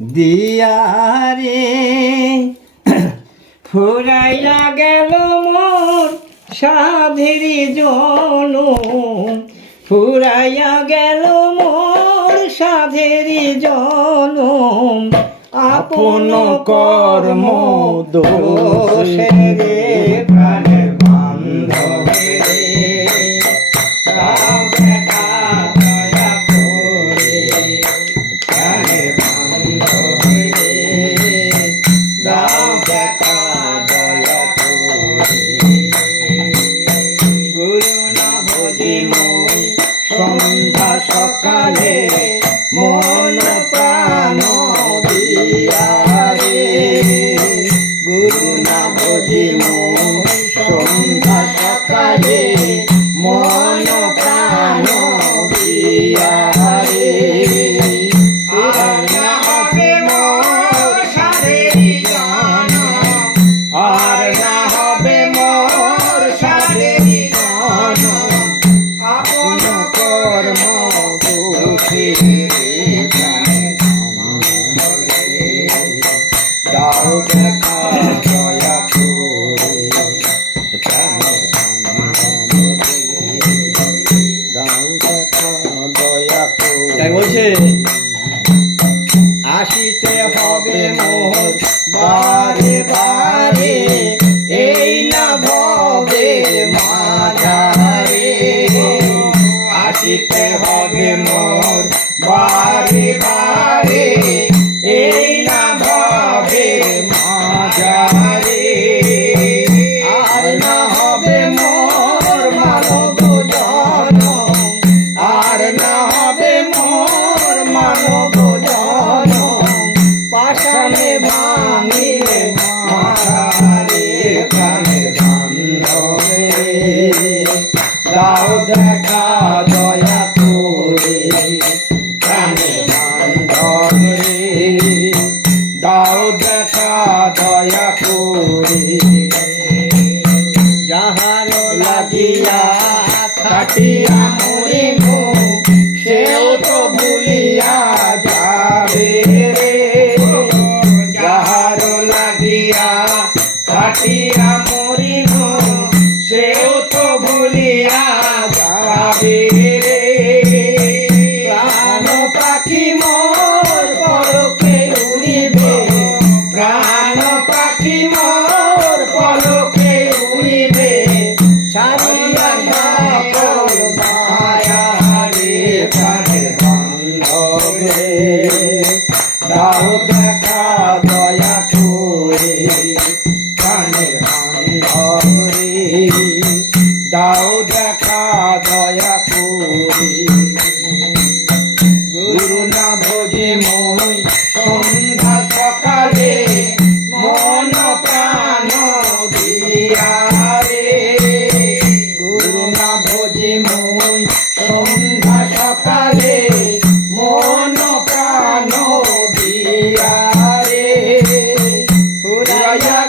দিয়ারে। ফুরাইয়া গেল মোর সাধির জনম। ফুরাইয়া গেল মোর সাধের জন আপন কর্ম দোষের সকালে মন প্রাণ দিয়ারে। গুরু না বুঝিমু সন্ধ্যা সকালে দাও দেখা দয়া করে প্রাণের দাও দেখা দয়া করে তাই বলছে, আসিতে হবে মোহর বারে বারে, এই না ভবে মাঝারে। আসিতে হবে মোর বারে বারে खटिया खटिया मोर দাও দেখা দয়া করে কানের বান্ধরে দাও দেখা দয়া করে। গুরু না ভোজে yeah.